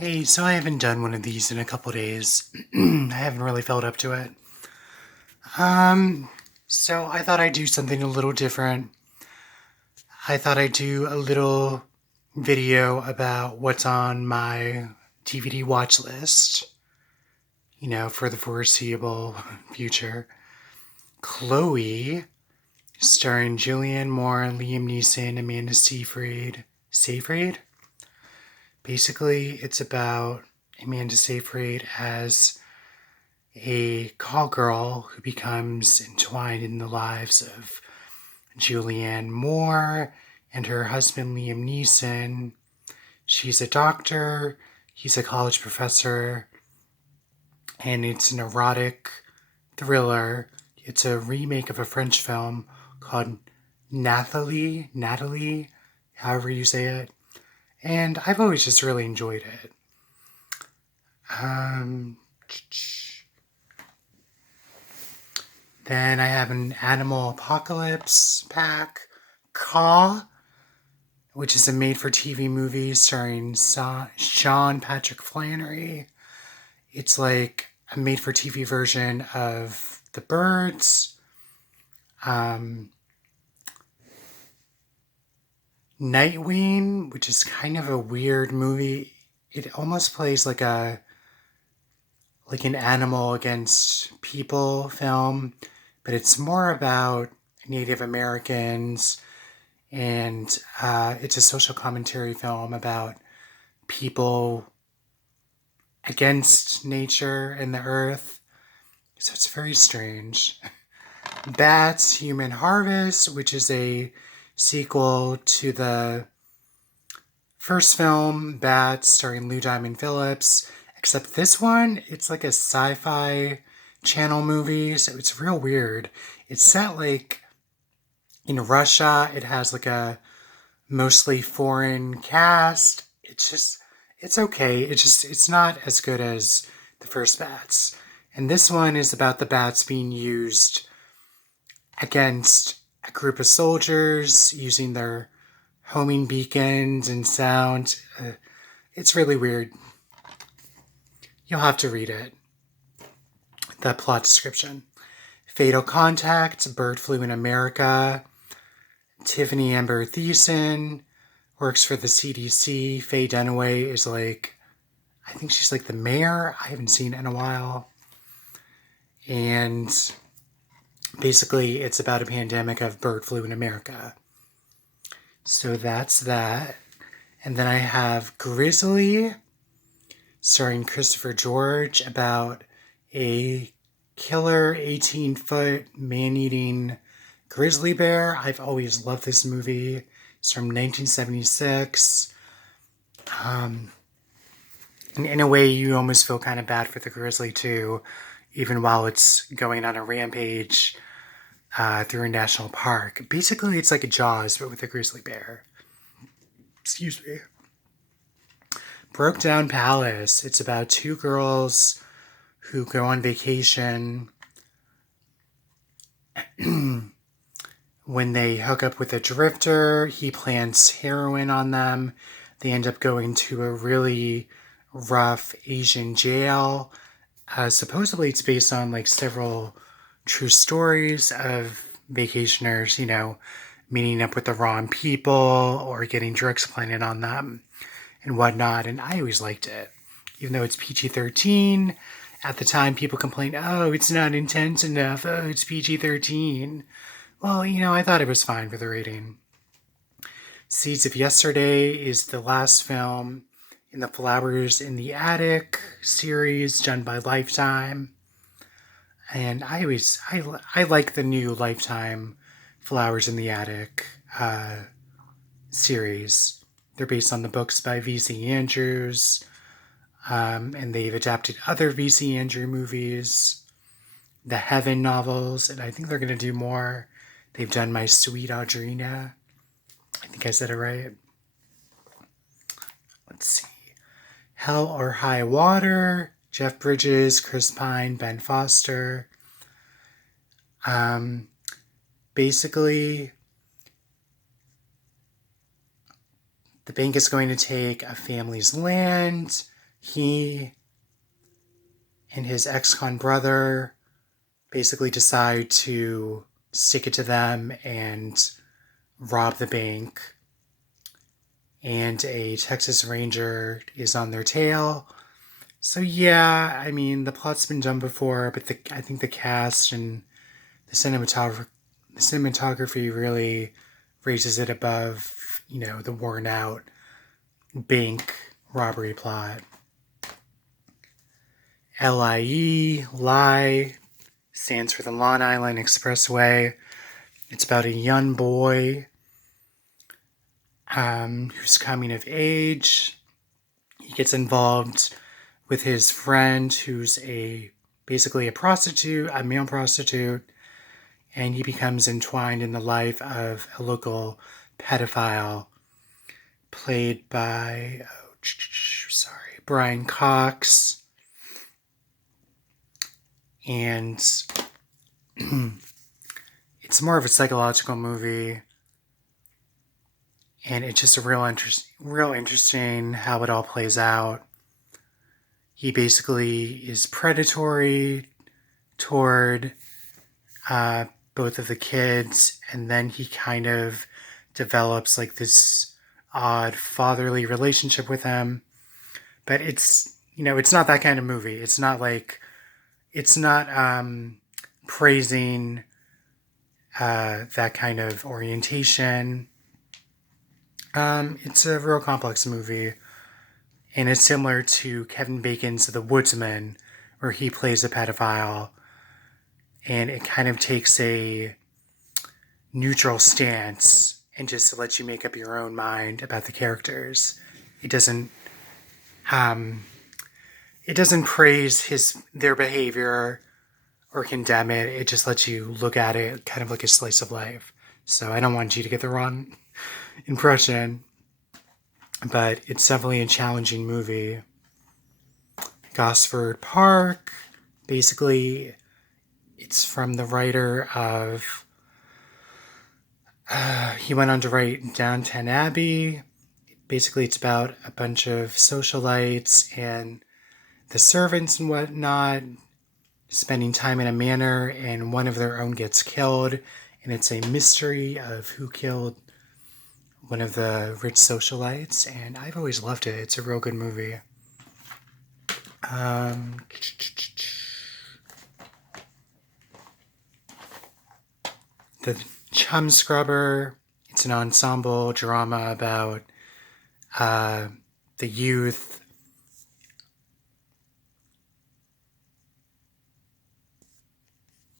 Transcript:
Hey, so I haven't done one of these in a couple days. I haven't really felt up to it. Um, so I thought I'd do something a little different. I thought I'd do a little video about what's on my DVD watch list, for the foreseeable future. Chloe, starring Julianne Moore, Liam Neeson, Amanda Seyfried. Seyfried? Basically, it's about Amanda Seyfried as a call girl who becomes entwined in the lives of Julianne Moore and her husband Liam Neeson. She's a doctor, he's a college professor, and it's an erotic thriller. It's a remake of a French film called Natalie, however you say it. And I've always just really enjoyed it. Then I have an Animal Apocalypse pack, Caw, which is a made-for-TV movie starring Sean Patrick Flannery. It's like a made-for-TV version of The Birds. Nightwing, which is kind of a weird movie. It almost plays like an animal against people film, but it's more about Native Americans, and it's a social commentary film about people against nature and the earth. So it's very strange. Bats, Human Harvest, which is a sequel to the first film, Bats, starring Lou Diamond Phillips. Except this one, it's like a sci-fi channel movie, so it's real weird. It's set like in Russia. It has like a mostly foreign cast. It's okay. It's not as good as the first Bats. And this one is about the bats being used against a group of soldiers using their homing beacons and sound. It's really weird. You'll have to read it. The plot description. Fatal Contact, Bird Flu in America. Tiffany Amber Thiessen works for the CDC. Faye Dunaway is I think she's like the mayor. I haven't seen it in a while. And basically, it's about a pandemic of bird flu in America. So that's that. And then I have Grizzly, starring Christopher George, about a killer 18-foot man-eating grizzly bear. I've always loved this movie. It's from 1976. And in a way, you almost feel kind of bad for the grizzly, too, even while it's going on a rampage through a national park. Basically, it's like a Jaws, but with a grizzly bear. Excuse me. Brokedown Palace. It's about two girls who go on vacation. When they hook up with a drifter, he plants heroin on them. They end up going to a really rough Asian jail. Supposedly it's based on several true stories of vacationers, meeting up with the wrong people or getting drugs planted on them and whatnot. And I always liked it. Even though it's PG-13, at the time people complained, oh, it's not intense enough. Oh, it's PG-13. Well, I thought it was fine for the rating. Seeds of Yesterday is the last film in the Flowers in the Attic series done by Lifetime. And I like the new Lifetime Flowers in the Attic series. They're based on the books by V.C. Andrews. And they've adapted other V.C. Andrews movies, the Heaven novels, and I think they're going to do more. They've done My Sweet Audrina. I think I said it right. Let's see. Hell or High Water, Jeff Bridges, Chris Pine, Ben Foster. Basically, the bank is going to take a family's land he and his ex-con brother basically decide to stick it to them and rob the bank. And a Texas Ranger is on their tail. So yeah, I mean, the plot's been done before, but I think the cast and the cinematography really raises it above, the worn out bank robbery plot. L.I.E, Lie, stands for the Long Island Expressway. It's about a young boy who's coming of age. He gets involved with his friend who's basically a male prostitute, and he becomes entwined in the life of a local pedophile played by Brian Cox. And it's more of a psychological movie, and it's just real interesting how it all plays out. He basically is predatory toward both of the kids, and then he kind of develops like this odd fatherly relationship with them. But it's not that kind of movie. It's not praising that kind of orientation. It's a real complex movie, and it's similar to Kevin Bacon's The Woodsman, where he plays a pedophile, and it kind of takes a neutral stance and just lets you make up your own mind about the characters. It doesn't praise their behavior or condemn it. It just lets you look at it kind of like a slice of life. So I don't want you to get the wrong impression, but it's definitely a challenging movie. Gosford Park, basically, it's from the writer of, he went on to write Downton Abbey. Basically, it's about a bunch of socialites and the servants and whatnot spending time in a manor, and one of their own gets killed, and it's a mystery of who killed one of the rich socialites, and I've always loved it. It's a real good movie. The Chumscrubber, it's an ensemble drama about the youth